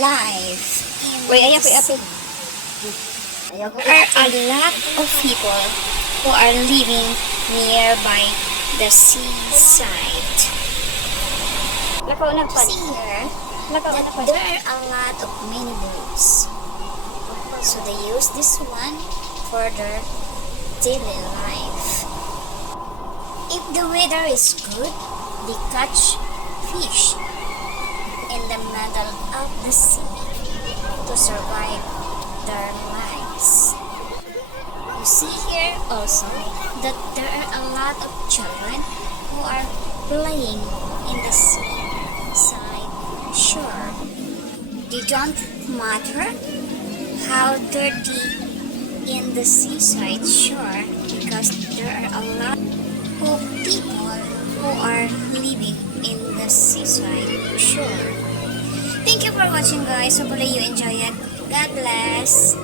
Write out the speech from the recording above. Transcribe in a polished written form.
life in Wait, the ayan, sea. There are a lot of people who are living nearby the seaside. Lakaw na pa. See here Lakaw that na pa. there are a lot of mini boats. So they use this one for their daily life. If the weather is good, they catch fish in the middle of the sea to survive their lives. You see here also that there are a lot of children who are playing in the seaside shore. They don't matter how dirty in the seaside shore because there are a lot of people who are living in the seaside shore. Thank you for watching, guys. Hopefully you enjoy it. God bless.